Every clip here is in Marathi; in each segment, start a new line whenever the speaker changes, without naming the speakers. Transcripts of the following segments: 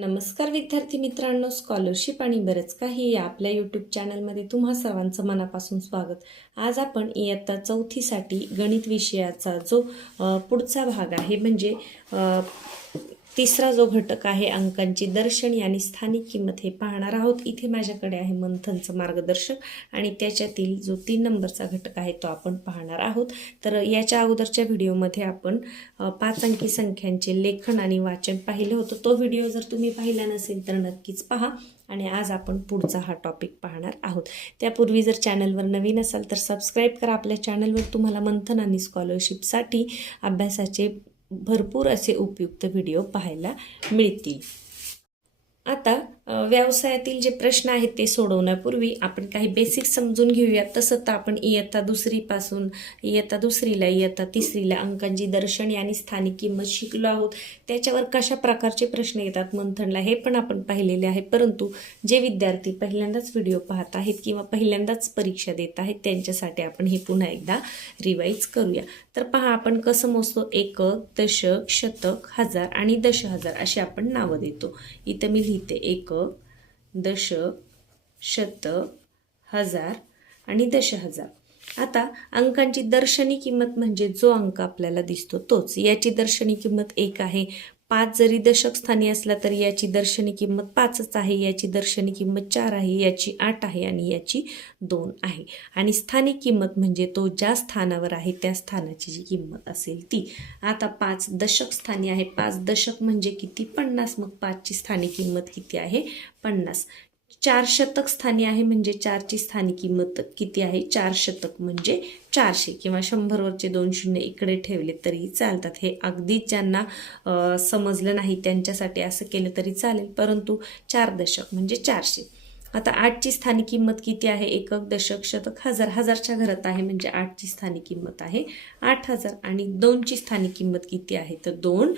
नमस्कार विद्यार्थी मित्रांनो स्कॉलरशिप आणि बरंच काही या आपल्या यूट्यूब चॅनलमध्ये तुम्हा सर्वांचं मनापासून स्वागत. आज आपण इयत्ता चौथीसाठी गणित विषयाचा जो पुढचा भाग आहे म्हणजे तिसरा जो घटक आहे अंकांची दर्शनी आणि स्थानिक किंमत हे पाहणार आहोत. इथे माझ्याकडे आहे मंथनचं मार्गदर्शक आणि त्याच्यातील जो तीन नंबरचा घटक आहे तो आपण पाहणार आहोत. तर याच्या अगोदरच्या व्हिडिओमध्ये आपण पाच अंकी संख्यांचे लेखन आणि वाचन पाहिलं होतं. तो व्हिडिओ जर तुम्ही पाहिला नसेल तर नक्कीच पहा आणि आज आपण पुढचा हा टॉपिक पाहणार आहोत. त्यापूर्वी जर चॅनलवर नवीन असाल तर सबस्क्राईब करा. आपल्या चॅनलवर तुम्हाला मंथन आणि स्कॉलरशिपसाठी अभ्यासाचे भरपूर असे उपयुक्त व्हिडिओ पाहायला मिळतील. आता व्यवसायातील जे प्रश्न आहेत ते सोडवण्यापूर्वी आपण काही बेसिक समजून घेऊया तसं तर आपण इयत्ता दुसरीपासून इयत्ता दुसरीला इयत्ता तिसरीला अंकांची दर्शनी आणि स्थानिक किंमत शिकलो आहोत. त्याच्यावर कशा प्रकारचे प्रश्न येतात मंथनला हे पण आपण पाहिलेले आहे. परंतु जे विद्यार्थी पहिल्यांदाच व्हिडिओ पाहत आहेत किंवा पहिल्यांदाच परीक्षा देत आहेत त्यांच्यासाठी आपण हे पुन्हा एकदा रिवाईज करूया. तर पहा आपण कसं मोजतो? एकक दशक शतक हजार आणि दश हजार अशी आपण नावं देतो. इथं मी लिहितो एकक दशक शतक हजार आणि दश हजार आता अंकांची दर्शनी किंमत म्हणजे जो अंक आपल्याला दिसतो तोच. याची दर्शनी किंमत एक आहे. पाच जरी दशक स्थानी असला तरी याची दर्शनी किंमत पाचच आहे याची दर्शनी किंमत चार आहे याची आठ आहे आणि याची दोन आहे. आणि स्थानिक किंमत म्हणजे तो ज्या स्थानावर आहे त्या स्थानाची जी किंमत असेल ती. आता पाच दशक स्थानी आहे. पाच दशक म्हणजे किती? पन्नास. मग पाचची स्थानिक किंमत किती आहे? पन्नास. चार शतक स्थानी आहे म्हणजे चारची स्थानिक किंमत किती आहे? चार शतक म्हणजे चारशे किंवा शंभरवरचे दोन शून्य इकडे ठेवले तरी चालतात. हे अगदी ज्यांना समजलं नाही त्यांच्यासाठी असं केलं तरी चालेल. परंतु चार दशक म्हणजे चारशे. आता आठची स्थानिक किंमत किती आहे? एकक दशक शतक हजार हजारच्या घरात आहे म्हणजे आठची स्थानिक किंमत आहे आठ हजार. आणि दोनची स्थानिक किंमत किती आहे? तर दोन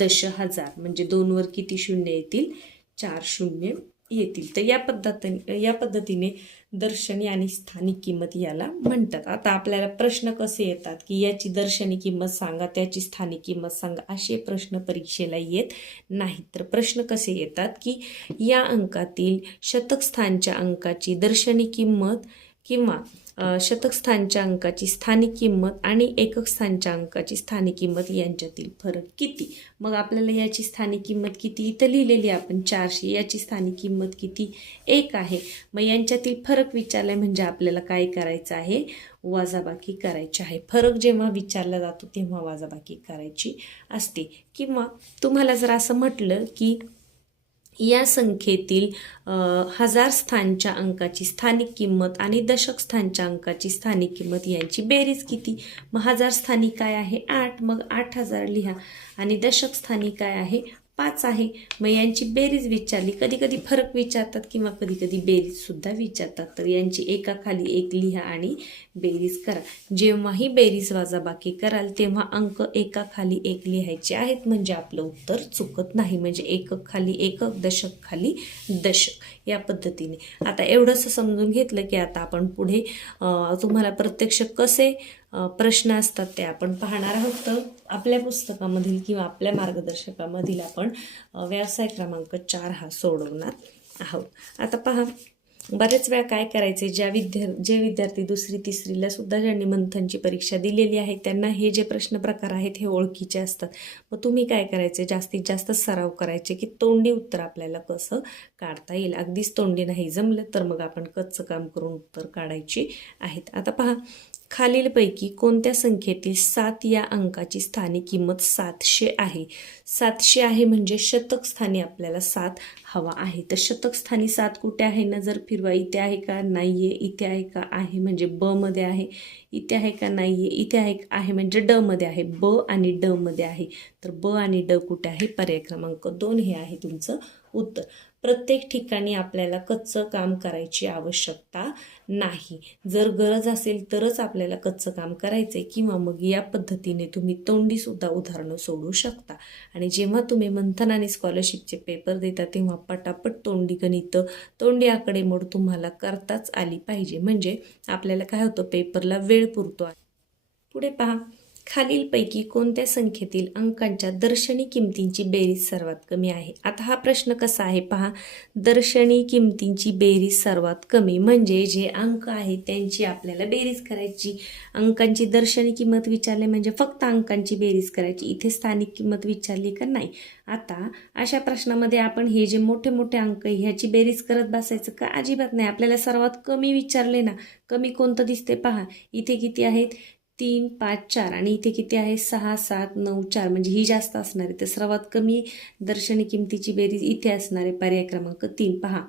दश हजार म्हणजे दोनवर किती शून्य येतील? चार शून्य येतील. तर या पद्धतीने या पद्धतीने दर्शनी आणि स्थानिक किंमत याला म्हणतात. आता आपल्याला प्रश्न कसे येतात की याची दर्शनी किंमत सांगा त्याची स्थानिक किंमत सांगा असे प्रश्न परीक्षेला येत नाहीत. तर प्रश्न कसे येतात की या अंकातील शतकस्थानच्या अंकाची दर्शनी किंमत किंवा शतक स्थानच्या अंकाची स्थानिक किंमत आणि एकक स्थानच्या अंकाची स्थानिक किंमत यांच्यातील फरक किती? मग आपल्याला याची स्थानिक किंमत किती? इथं लिहिलेली आहे आपण चारशे. याची स्थानिक किंमत किती? एक आहे. मग यांच्यातील फरक विचारलाय म्हणजे आपल्याला काय करायचं आहे? वाजाबाकी करायची आहे. फरक जेव्हा विचारला जातो तेव्हा वाजाबाकी करायची असते. किंवा तुम्हाला जर असं म्हटलं की या संख्येतील हजार स्थानच्या अंकाची स्थानिक किंमत आणि दशक स्थानच्या अंकाची स्थानिक किंमत यांची बेरीज किती? मग हजार स्थानी काय आहे? आठ. मग आठ हजार लिहा. आणि दशक स्थानी काय आहे? पाच आहे. मग यांची बेरीज विचारली. कधी कधी फरक विचारतात किंवा कधी कधी बेरीज सुद्धा विचारतात. तर यांची एका खाली एक लिहा आणि बेरीज करा. जेव्हाही बेरीज वाजाबाकी कराल तेव्हा अंक एका खाली एक लिहायचे आहेत. म्हणजे आपलं उत्तर चुकत नाही. म्हणजे एकक खाली एकक दशक खाली दशक. या पद्धतीने. आता एवढंसं समजून घेतलं की आता आपण पुढे तुम्हाला प्रत्यक्ष कसे प्रश्न असतात ते आपण पाहणार आहोत. तर आपल्या पुस्तकामधील किंवा आपल्या मार्गदर्शकामधील आपण व्यवसाय क्रमांक चार हा सोडवणार आहोत. आता पहा बरेच वेळा काय करायचे ज्या विद्या जे विद्यार्थी दुसरी तिसरीला सुद्धा ज्यांनी मंथनची परीक्षा दिलेली आहे त्यांना हे जे प्रश्न प्रकार आहेत हे ओळखीचे असतात. मग तुम्ही काय करायचे जास्तीत जास्त सराव करायचे की तोंडी उत्तर आपल्याला कसं काढता येईल? अगदीच तोंडी नाही जमलं तर मग आपण कच्चं काम करून उत्तर काढायची आहेत. आता पहा खालीलपैकी कोणत्या संख्येतील सात या अंकाची स्थानी किंमत सातशे आहे? सातशे आहे म्हणजे शतक स्थानी आपल्याला सात हवा आहे. तर शतक स्थानी सात कुठे आहे? नजर फिरवा. इथे आहे का? नाही आहे इथे आहे का? आहे म्हणजे ब मध्ये आहे. इथे आहे का? नाही आहे इथे आहे आहे म्हणजे ड मध्ये आहे. ब आणि ड मध्ये आहे. तर ब आणि ड कुठे आहे? पर्याय क्रमांक दोन हे आहे तुमचं उत्तर. प्रत्येक ठिकाणी आपल्याला कच्चं काम करायची आवश्यकता नाही. जर गरज असेल तरच आपल्याला कच्चं काम करायचं आहे किंवा मग या पद्धतीने तुम्ही तोंडीसुद्धा उदाहरणं सोडू शकता. आणि जेव्हा तुम्ही मंथन आणि स्कॉलरशिपचे पेपर देता तेव्हा पटापट तोंडी गणित तोंडी आकडेमोड तुम्हाला करताच आली पाहिजे. म्हणजे आपल्याला काय होतं पेपरला वेळ पुरतो पुढे पहा. खालीलपैकी कोणत्या संख्येतील अंकांच्या दर्शनी किमतींची बेरीज सर्वात कमी आहे? आता हा प्रश्न कसा आहे पहा. दर्शनी किमतींची बेरीज सर्वात कमी म्हणजे जे अंक आहेत त्यांची आपल्याला बेरीज करायची. अंकांची दर्शनी किंमत विचारली म्हणजे फक्त अंकांची बेरीज करायची. इथे स्थानिक किंमत विचारली का नाही? आता अशा प्रश्नामध्ये आपण हे जे मोठे मोठे अंक आहे ह्याची बेरीज करत बसायचं का? अजिबात नाही. आपल्याला सर्वात कमी विचारले ना. कमी कोणतं दिसते पहा. इथे किती आहेत? तीन पाच चार. आणि इथे किती आहे? सहा सात नऊ चार. म्हणजे ही जास्त असणार आहे. तर सर्वात कमी दर्शनी किमतीची बेरीज इथे असणार आहे. पर्याय क्रमांक तीन. पहा.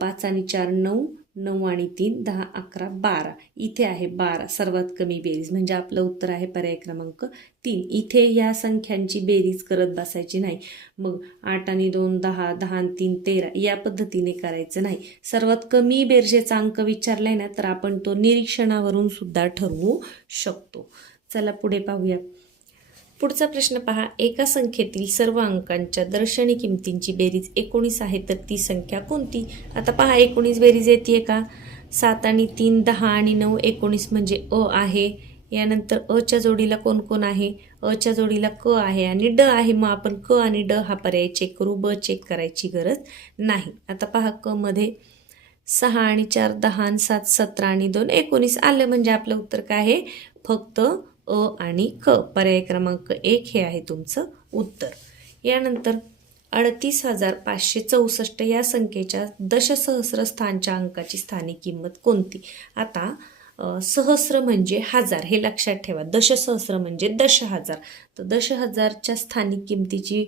पाच आणि चार नऊ. नऊ आणि तीन दहा अकरा बारा. इथे आहे बारा. सर्वात कमी बेरीज. म्हणजे आपलं उत्तर आहे पर्याय क्रमांक तीन. इथे ह्या संख्यांची बेरीज करत बसायची नाही. मग आठ आणि दोन दहा दहा आणि तीन तेरा. या पद्धतीने करायचं नाही. सर्वात कमी बेरजेचा अंक विचारलाय ना तर आपण तो निरीक्षणावरून सुद्धा ठरवू शकतो. चला पुढे पाहूया. पुढचा प्रश्न पहा. एका संख्येतील सर्व अंकांच्या दर्शनी किमतींची बेरीज एकोणीस आहे तर ती संख्या कोणती? आता पहा एकोणीस बेरीज येते का सात आणि तीन दहा आणि नऊ एकोणीस म्हणजे अ आहे. यानंतर अच्या जोडीला कोण कोण आहे? अच्या जोडीला क आहे आणि ड आहे. मग आपण क आणि ड हा पर्याय चेक करू. ब चेक करायची गरज नाही. आता पहा क मध्ये सहा आणि चार दहा आणि सात सतरा आणि दोन एकोणीस आलं. म्हणजे आपलं उत्तर काय आहे? फक्त अ आणि क पर्याय क्रमांक एक हे आहे तुमचं उत्तर. यानंतर अडतीस हजार पाचशे चौसष्ट या संख्येच्या दशसहस्र स्थानच्या अंकाची स्थानिक किंमत कोणती? आता सहस्र म्हणजे हजार हे लक्षात ठेवा. दशसहस्र म्हणजे दश हजार तर दश हजारच्या स्थानिक किमतीची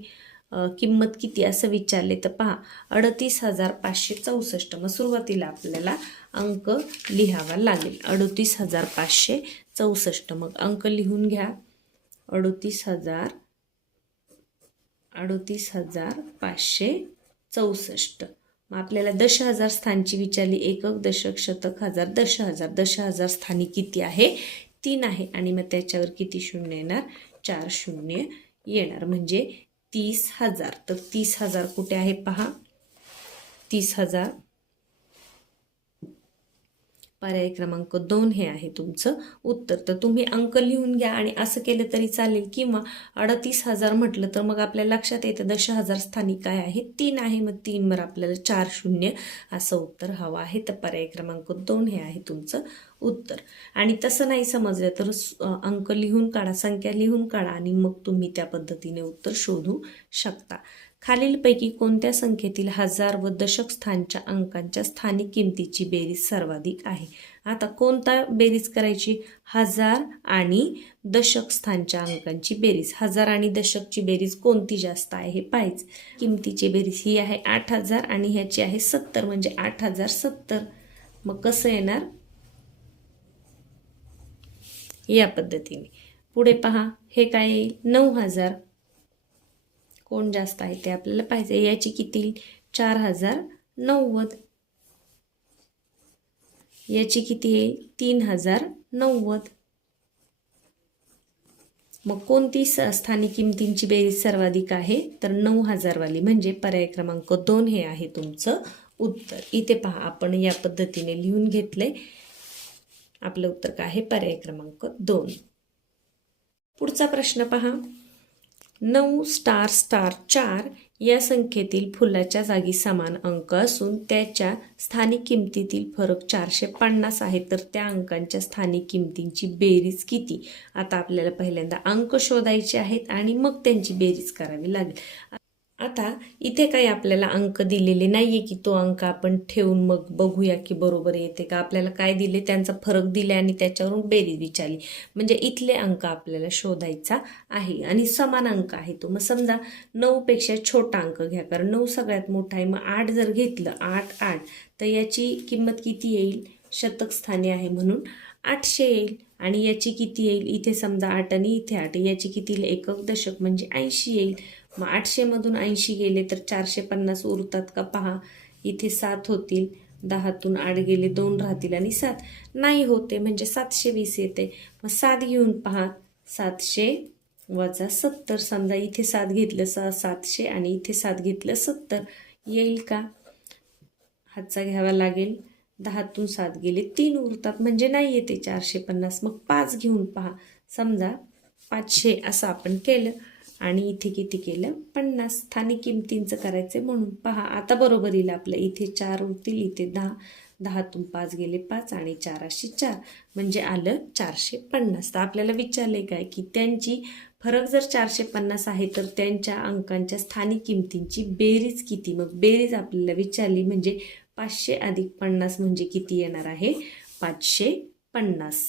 किंमत किती असं विचारले तर पहा अडतीस हजार पाचशे चौसष्ट. मग सुरुवातीला आपल्याला अंक लिहावा लागेल. अडतीस हजार पाचशे चौसष्ट. मग अंक लिहून घ्या. अडतीस हजार अडतीस हजार पाचशे चौसष्ट. मग आपल्याला दश हजार स्थानची विचारली. एकक दशक शतक हजार दश हजार. दश हजार स्थानी किती आहे? तीन आहे. आणि मग त्याच्यावर किती शून्य येणार? चार शून्य येणार. म्हणजे तीस हजार. तर तीस हजार कुठे आहे? पहा. तीस हजार पर्याय क्रमांक दोन हे आहे तुमचं उत्तर. तर तुम्ही अंक लिहून घ्या आणि असं केलं तरी चालेल. किंवा अडतीस हजार म्हटलं तर मग आपल्या लक्षात येतं दश हजार स्थानी काय आहे? तीन आहे. मग तीनवर आपल्याला चार शून्य असं उत्तर हवं आहे. तर पर्याय क्रमांक दोन हे आहे तुमचं उत्तर. आणि तसं नाही समजलं तर अंक लिहून काढा संख्या लिहून काढा आणि मग तुम्ही त्या पद्धतीने उत्तर शोधू शकता. खालीलपैकी कोणत्या संख्येतील हजार व दशक स्थानच्या अंकांच्या स्थानिक किमतीची बेरीज सर्वाधिक आहे? आता कोणता बेरीज करायची? हजार आणि दशक स्थानच्या अंकांची बेरीज. हजार आणि दशकची बेरीज कोणती जास्त आहे हे पाहायचं. किमतीची बेरीज ही आहे आठ हजार आणि ह्याची आहे सत्तर म्हणजे आठ हजार सत्तर. मग कसं येणार? या पद्धतीने. पुढे पहा हे काय येईल? नऊ हजार कोण जास्त आहे ते आपल्याला पाहिजे. याची किती? चार हजार नव्वद. याची किती येईल तीन हजार नव्वद. मग कोणती स्थानिक किमतींची बेरीज सर्वाधिक आहे? तर नऊ हजारवाली म्हणजे पर्याय क्रमांक दोन हे आहे तुमचं उत्तर. इथे पहा आपण या पद्धतीने लिहून घेतलंय. आपलं उत्तर काय आहे? पर्याय क्रमांक दोन. पुढचा प्रश्न पहा. नऊ स्टार स्टार चार या संख्येतील फुलाच्या जागी समान अंक असून त्याच्या स्थानिक किमतीतील फरक चारशे पन्नास आहे. तर त्या अंकांच्या स्थानिक किमतींची बेरीज किती? आता आपल्याला पहिल्यांदा अंक शोधायचे आहेत आणि मग त्यांची बेरीज करावी लागेल. आता इथे काही आपल्याला अंक दिलेले नाही आहे की तो अंक आपण ठेवून मग बघूया की बरोबर येते का. आपल्याला काय दिले त्यांचा फरक दिले आणि त्याच्यावरून बेरीज विचारली. म्हणजे इथले अंक आपल्याला शोधायचा आहे आणि समान अंक आहे तो. मग समजा नऊपेक्षा छोटा अंक घ्या. कारण नऊ सगळ्यात मोठा आहे. मग आठ जर घेतलं आठ आठ तर याची किंमत किती येईल? शतक स्थानी आहे म्हणून आठशे येईल. आणि याची किती येईल? इथे समजा आठ आणि इथे आठ याची किती येईल? एकक दशक म्हणजे ऐंशी येईल. मग आठशेमधून ऐंशी गेले तर चारशे पन्नास उरतात का? पहा इथे सात होतील. दहातून आठ गेले दोन राहतील आणि सात. नाही होते म्हणजे सातशे वीस येते. मग सात घेऊन पहा. सातशे वजा सत्तर. समजा इथे सात घेतलं स सातशे आणि इथे सात घेतलं सत्तर. येईल का? हातचा घ्यावा लागेल. दहातून सात गेले तीन उरतात. म्हणजे नाही येते चारशे पन्नास. मग पाच घेऊन पहा. समजा पाचशे असं आपण केलं. आणि इथे किती केलं? पन्नास. स्थानिक किमतींचं करायचं म्हणून. पहा आता बरोबर येईल आपलं. इथे चार होतील इथे दहा. दहातून पाच गेले पाच आणि चाराशे चार. म्हणजे आलं चारशे पन्नास. तर आपल्याला विचारले काय? की त्यांची फरक जर चारशे पन्नास आहे तर त्यांच्या अंकांच्या स्थानिक किमतींची बेरीज किती? मग बेरीज आपल्याला विचारली म्हणजे पाचशे अधिक पन्नास म्हणजे किती येणार आहे? पाचशे पन्नास.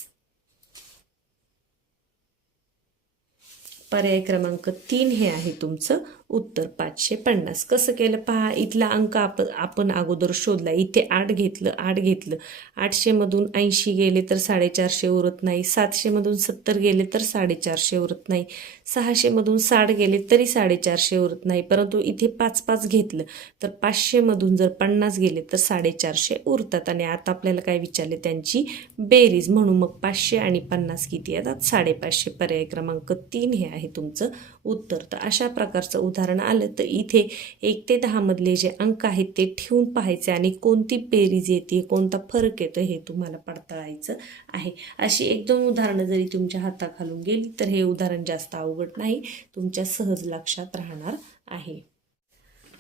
पर्याय क्रमांक तीन हे आहे तुमचं. उत्तर पाचशे पन्नास. कसं केलं? पहा इथला अंक आप आपण अगोदर शोधला. इथे आठ घेतलं आठ घेतलं. आठशेमधून ऐंशी गेले तर साडेचारशे उरत नाही. सातशेमधून सत्तर गेले तर साडेचारशे उरत नाही. सहाशेमधून साठ गेले तरी साडेचारशे उरत नाही. परंतु इथे पाच पाच घेतलं तर पाचशेमधून जर पन्नास गेले तर साडेचारशे उरतात. आणि आता आपल्याला काय विचारले? त्यांची बेरीज. म्हणून मग पाचशे आणि पन्नास किती येतात? साडेपाचशे पर्याय क्रमांक तीन हे आहे तुमचं उत्तर. तर अशा प्रकारचं उदाहरण आलं तर इथे एक ते दहामधले जे अंक आहेत ते ठेवून पाहायचे आणि कोणती बेरीज येते कोणता फरक येतो हे तुम्हाला पडताळायचं आहे. अशी एक दोन उदाहरणं जरी तुमच्या हाताखालून गेली तर हे उदाहरण जास्त अवघड नाही तुमच्या सहज लक्षात राहणार आहे.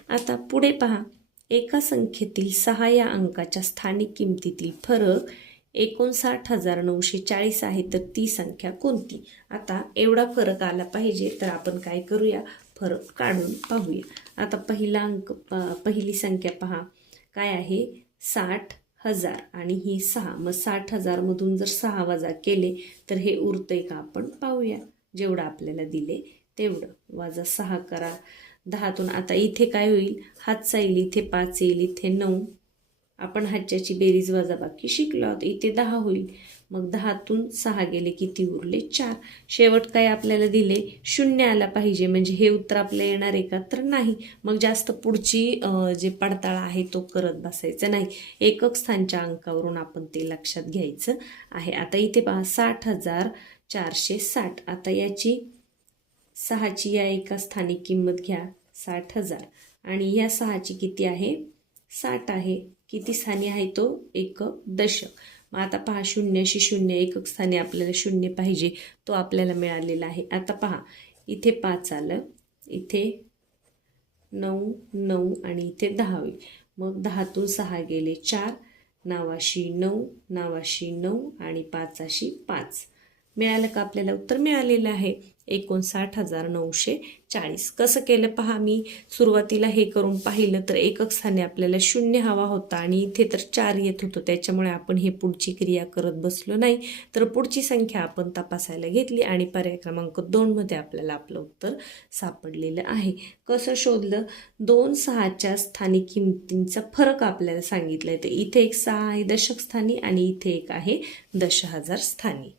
आता पुढे पहा. एका संख्येतील सहा या अंकाच्या स्थानिक किमतीतील फरक एकोणसाठ हजार नऊशे चाळीस आहे तर ती संख्या कोणती? आता एवढा फरक आला पाहिजे तर आपण काय करूया? फरक काढून पाहूया. आता पहिला अंक प- पहिली संख्या पहा. काय आहे? साठ हजार आणि ही सहा. मग साठ हजारमधून जर सहा वजा केले तर हे उरतंय का? आपण पाहूया. जेवढं आपल्याला दिले तेवढं. वजा सहा करा. दहातून आता इथे काय होईल? हातचा येईल इथे पाच येईल इथे नऊ. आपण हातच्याची बेरीज वजाबाकी शिकलो आहोत. इथे दहा होईल. मग दहातून सहा गेले किती उरले चार. शेवट काय आपल्याला दिले? शून्य आला पाहिजे. म्हणजे हे उत्तर आपल्याला येणार आहे का? तर नाही. मग जास्त पुढची जे पडताळा आहे तो करत बसायचं नाही. एकक स्थानच्या अंकावरून आपण ते लक्षात घ्यायचं आहे. आता इथे पहा साठ हजार चारशे साठ. आता याची सहाची या एका स्थानिक किंमत घ्या. साठ हजार. आणि या सहाची किती आहे? साठ आहे. किती स्थानी आहे तो? एकक दशक. मग आता पहा शून्याशी शून्य एकक स्थानी आपल्याला शून्य पाहिजे तो आपल्याला मिळालेला आहे. आता पहा इथे पाच आलं. इथे नऊ नऊ आणि इथे दहा होईल. मग दहातून सहा गेले चार नावाशी नऊ नावाशी नऊ आणि पाचाशी पाच. मिळालं का? आपल्याला उत्तर मिळालेलं आहे. एकोणसाठ हजार नऊशे चाळीस. कसं केलं पहा मी? सुरुवातीला हे करून पाहिलं तर एकक स्थानी आपल्याला शून्य हवा होता आणि इथे तर चार येत होतं. त्याच्यामुळे आपण हे पुढची क्रिया करत बसलो नाही. तर पुढची संख्या आपण तपासायला घेतली आणि पर्याय क्रमांक दोनमध्ये आपल्याला आपलं उत्तर सापडलेलं आहे. कसं शोधलं? दोन सहाच्या स्थानिक किमतींचा फरक आपल्याला सांगितलं आहे तर इथे एक सहा आहे दशक स्थानी आणि इथे एक आहे दश हजार स्थानी.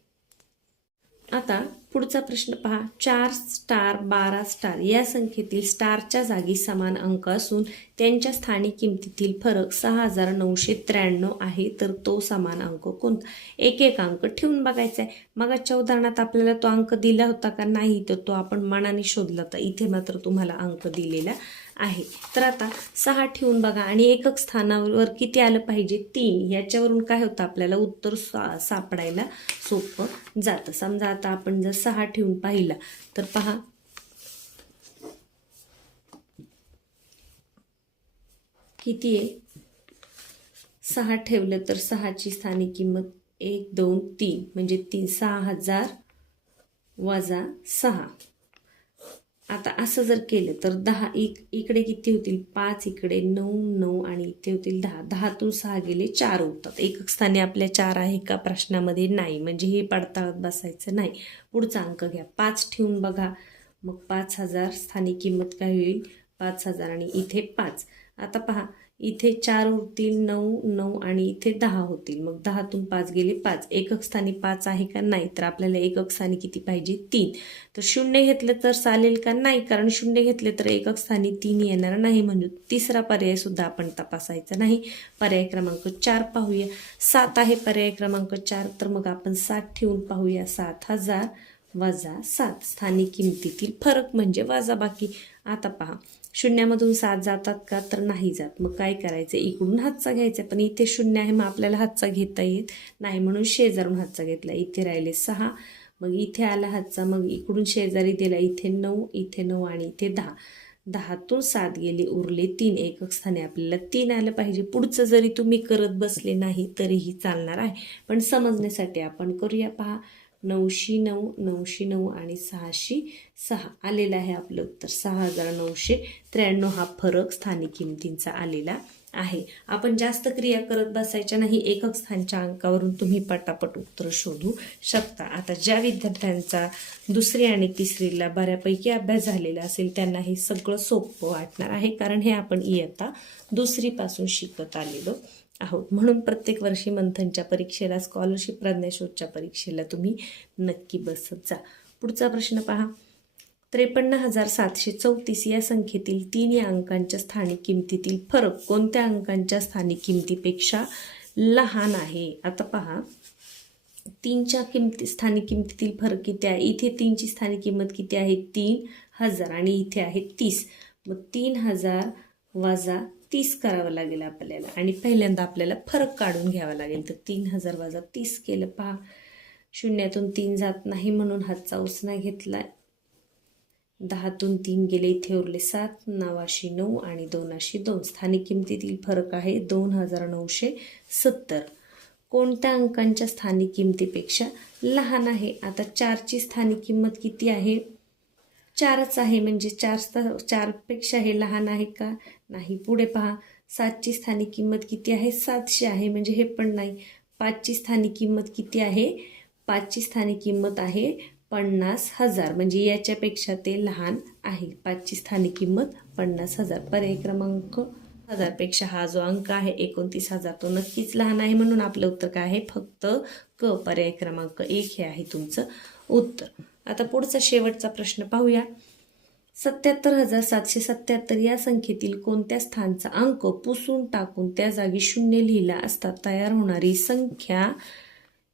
आता पुढचा प्रश्न पहा. चार स्टार बारा स्टार या संख्येतील स्टारच्या जागी समान अंक असून त्यांच्या स्थानिक किमतीतील फरक सहा हजार नऊशे त्र्याण्णव आहे तर तो समान अंक कोणता? एक एक अंक ठेवून बघायचा आहे. मगाच्या उदाहरणात आपल्याला तो अंक दिला होता का नाही तर तो आपण मनाने शोधला तर इथे मात्र तुम्हाला अंक दिलेला आहे. तर आता सहा ठेवून बघा आणि एकक स्थानावर किती आलं पाहिजे? तीन. याच्यावरून काय होतं आपल्याला? उत्तर सा सापडायला सोपं जातं. समजा आता आपण जर सहा ठेवून पाहिला तर पहा. किती आहे? सहा ठेवलं तर सहाची स्थानिक किंमत एक दोन तीन. म्हणजे तीन सहा हजार वजा सहा. आता असं जर केलं तर दहा इक इकडे किती होतील? पाच इकडे नऊ नऊ आणि इथे होतील दहा. दहातून सहा गेले चार होतात एकक स्थानी आपल्या चार आहे का? प्रश्नामध्ये नाही. म्हणजे हे पडताळत बसायचं नाही. पुढचा अंक घ्या. पाच ठेवून बघा. मग पाच हजार स्थानिक किंमत काय होईल? पाच हजार आणि इथे पाच. आता पहा. इथे चार होतील नऊ नऊ आणि इथे दहा होतील. मग दहातून पाच गेले पाच. एकक स्थानी पाच आहे का नाही? तर आपल्याला एकक स्थानी किती पाहिजे? तीन. तर शून्य घेतलं तर चालेल का नाही? कारण शून्य घेतले तर एकक स्थानी तीन येणार नाही म्हणून तिसरा पर्याय सुद्धा आपण तपासायचा नाही. पर्याय क्रमांक चार पाहूया. सात आहे पर्याय क्रमांक चार. तर मग आपण सात ठेवून पाहूया. सात हजार वजा सात. स्थानिक किमतीतील फरक म्हणजे वजाबाकी. आता पहा. शून्यामधून सात जातात का तर नाही जात. मग काय करायचं? इकडून हातचा घ्यायचा. पण इथे शून्य आहे मग आपल्याला हातचा घेता येत नाही. म्हणून शेजारून हातचा घेतला. इथे राहिले सहा. मग इथे आला हातचा. मग इकडून शेजारी दिला. इथे नऊ इथे नऊ आणि इथे दहा. दहातून सात गेली उरले तीन. एकक स्थानी आपल्याला तीन आलं पाहिजे. पुढचं जरी तुम्ही करत बसले नाही तरीही चालणार आहे. पण समजण्यासाठी आपण करूया. पहा. नऊशे नऊ नऊशे नऊ आणि सहाशे सहा. आलेलं आहे आपलं उत्तर. सहा हजार नऊशे त्र्याण्णव हा फरक स्थानिक किमतींचा आलेला आहे. आपण जास्त क्रिया करत बसायच्या नाही एकक स्थानच्या अंकावरून तुम्ही पटापट उत्तर शोधू शकता. आता ज्या विद्यार्थ्यांचा दुसरी आणि तिसरीला बऱ्यापैकी अभ्यास झालेला असेल त्यांना हे सगळं सोपं वाटणार आहे कारण हे आपण इयत्ता दुसरीपासून शिकत आलेलो आहोत. म्हणून प्रत्येक वर्षी मंथनच्या परीक्षेला स्कॉलरशिप प्रज्ञाशोधच्या परीक्षेला तुम्ही नक्की बसत जा. पुढचा प्रश्न पहा. त्रेपन्न हजार सातशे चौतीस या संख्येतील तीन या अंकांच्या स्थानिक किमतीतील फरक कोणत्या अंकांच्या स्थानिक किमतीपेक्षा लहान आहे? आता पहा. तीनच्या किमती स्थानिक किमतीतील फरक किती आहे? इथे तीनची स्थानिक किंमत किती आहे? तीन हजार आणि इथे आहे तीस. मग तीन हजार वजा तीस करावं लागेल आपल्याला. आणि पहिल्यांदा आपल्याला फरक काढून घ्यावा लागेल. तर तीन हजार वजा तीस केलं पहा. शून्यातून तीन जात नाही म्हणून हातचा उसना घेतला. दहातून तीन गेले इथे उरले सात. नवाशी नऊ आणि दोनाशी दोन. स्थानिक किमतीतील फरक आहे दोन हजार नऊशे सत्तर. कोणत्या अंकांच्या स्थानिक किमतीपेक्षा लहान आहे? आता चारची स्थानिक किंमत किती आहे? चारच आहे म्हणजे चार चारपेक्षा हे लहान आहे का? नाही. पुढे पहा. सातची स्थानिक किंमत किती आहे? सातशे आहे. म्हणजे हे पण नाही. पाचची स्थानिक किंमत किती आहे? पाचची स्थानिक किंमत आहे पन्नास हजार. म्हणजे याच्यापेक्षा ते लहान आहे. पाचची स्थानिक किंमत पन्नास हजार. पर्याय क्रमांक हजारपेक्षा हा जो अंक आहे एकोणतीस हजार. तो नक्कीच लहान आहे म्हणून आपलं उत्तर काय आहे? फक्त क. पर्याय क्रमांक एक हे आहे तुमचं उत्तर. आता पुढचा शेवटचा प्रश्न पाहूया. सत्याहत्तर हजार सातशे सत्याहत्तर या संख्येतील कोणत्या स्थानचा अंक पुसून टाकून त्या जागी शून्य लिहिला असता तयार होणारी संख्या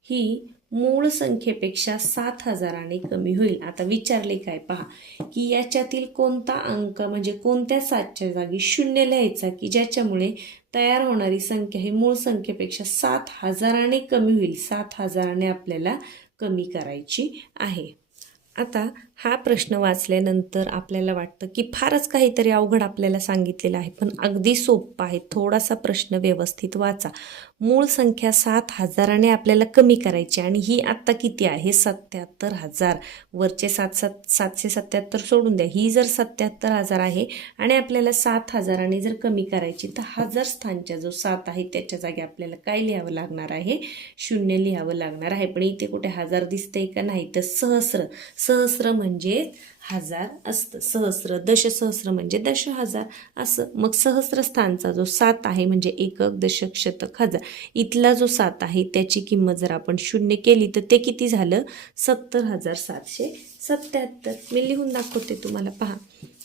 ही मूळ संख्येपेक्षा सात हजाराने कमी होईल. आता विचारले काय? पहा की याच्यातील कोणता अंक म्हणजे कोणत्या सातच्या जागी शून्य लिहायचा की ज्याच्यामुळे तयार होणारी संख्या ही मूळ संख्येपेक्षा सात हजाराने कमी होईल सात हजाराने आपल्याला कमी करायची आहे. आता हा प्रश्न वाचल्यानंतर आपल्याला वाटतं की फारच काहीतरी अवघड आपल्याला सांगितलेलं आहे. पण अगदी सोपं आहे. थोडासा प्रश्न व्यवस्थित वाचा. मूळ संख्या सात हजाराने आपल्याला कमी करायची आणि ही आत्ता किती आहे? सत्याहत्तर हजार. वरचे सात सात सातशे सत्याहत्तर सोडून द्या. ही जर सत्याहत्तर हजार आहे आणि आपल्याला सात हजाराने जर कमी करायची तर हजार स्थानच्या जो सात आहे त्याच्या जागी आपल्याला काय लिहावं लागणार आहे? शून्य लिहावं लागणार आहे. पण इथे कुठे हजार दिसतंय का नाही? तर सहस्र. सहस्र म्हणजे हजार असतं. सहस्र दशसहस्र म्हणजे दश हजार असं. मग सहस्र स्थानचा जो सात आहे म्हणजे एकक दशक शतक हजार. इथला जो सात आहे त्याची किंमत जर आपण शून्य केली तर ते किती झालं? सत्तर हजार सातशे सत्याहत्तर. मी लिहून दाखवते तुम्हाला. पहा.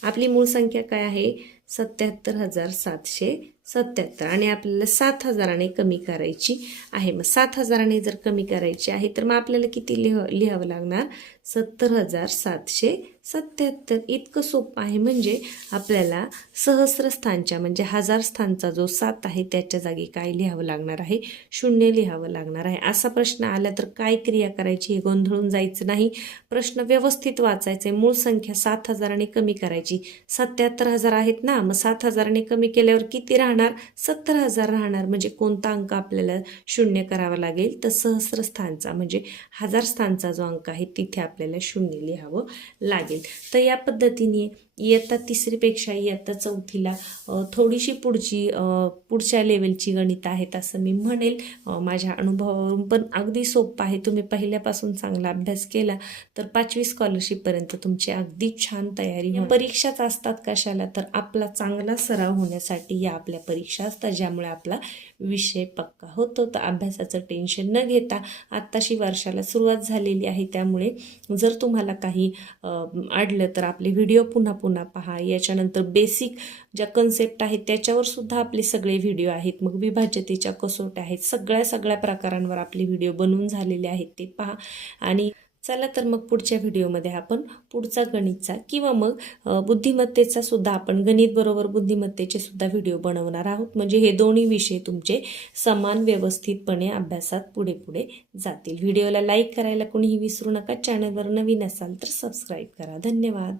आपली मूळ संख्या काय आहे? सत्याहत्तर हजार सातशे सत्याहत्तर आणि आपल्याला सात हजाराने कमी करायची आहे. मग सात हजाराने जर कमी करायची आहे तर मग आपल्याला किती लिह लिहावं लागणार? सत्तर हजार सातशे सत्याहत्तर. इतकं सोपं आहे. म्हणजे आपल्याला सहस्र स्थानच्या म्हणजे हजार स्थानचा जो सात आहे त्याच्या जागी काय लिहावं लागणार आहे? शून्य लिहावं लागणार आहे. असा प्रश्न आला तर काय क्रिया करायची? हे गोंधळून जायचं नाही. प्रश्न व्यवस्थित वाचायचे मूळ संख्या सात हजाराने कमी करायची. सत्याहत्तर हजार आहेत ना. मग सात हजाराने कमी केल्यावर किती राहणार? सत्तर हजार राहणार. म्हणजे कोणता अंक आपल्याला शून्य करावा लागेल? तर सहस्र स्थानचा म्हणजे हजार स्थानचा जो अंक आहे तिथे आपल्याला शून्य लिहावं लागेल. तर या पद्धतीने इयत्ता तिसरीपेक्षा इयत्ता चौथीला थोडीशी पुढची पुढच्या लेवलची गणित आहेत असं मी म्हणेल. माझ्या अनुभवावरून पण अगदी सोपं आहे. तुम्ही पहिल्यापासून चांगला अभ्यास केला तर पाचवी स्कॉलरशिपपर्यंत तुमची अगदी छान तयारी होईल. परीक्षाच असतात कशाला तर आपला चांगला सराव होण्यासाठी या आपल्या परीक्षा असतात ज्यामुळे आपला विषय पक्का होतो. तर अभ्यासाचं टेन्शन न घेता आत्ताशी वर्षाला सुरुवात झालेली आहे. त्यामुळे जर तुम्हाला काही आडलं अडलं तर आपले व्हिडिओ पुन्हा पुन्हा पहा. याच्यानंतर बेसिक ज्या कन्सेप्ट आहेत त्याच्यावर सुद्धा आपले सगळे व्हिडिओ आहेत. मग विभाज्यतेच्या कसोट्या आहेत. सगळ्या सगळ्या प्रकारांवर आपले व्हिडिओ बनवून झालेले आहेत ते पहा. आणि चला तर मग पुढच्या व्हिडिओमध्ये आपण पुढचा गणितचा किंवा मग बुद्धिमत्तेचा सुद्धा आपण गणित बरोबर बुद्धिमत्तेचे सुद्धा व्हिडिओ बनवणार आहोत. म्हणजे हे दोन्ही विषय तुमचे समान व्यवस्थितपणे अभ्यासात पुढे पुढे जातील. व्हिडिओला लाईक करायला कोणीही विसरू नका. चॅनलवर नवीन असाल तर सबस्क्राईब करा. धन्यवाद.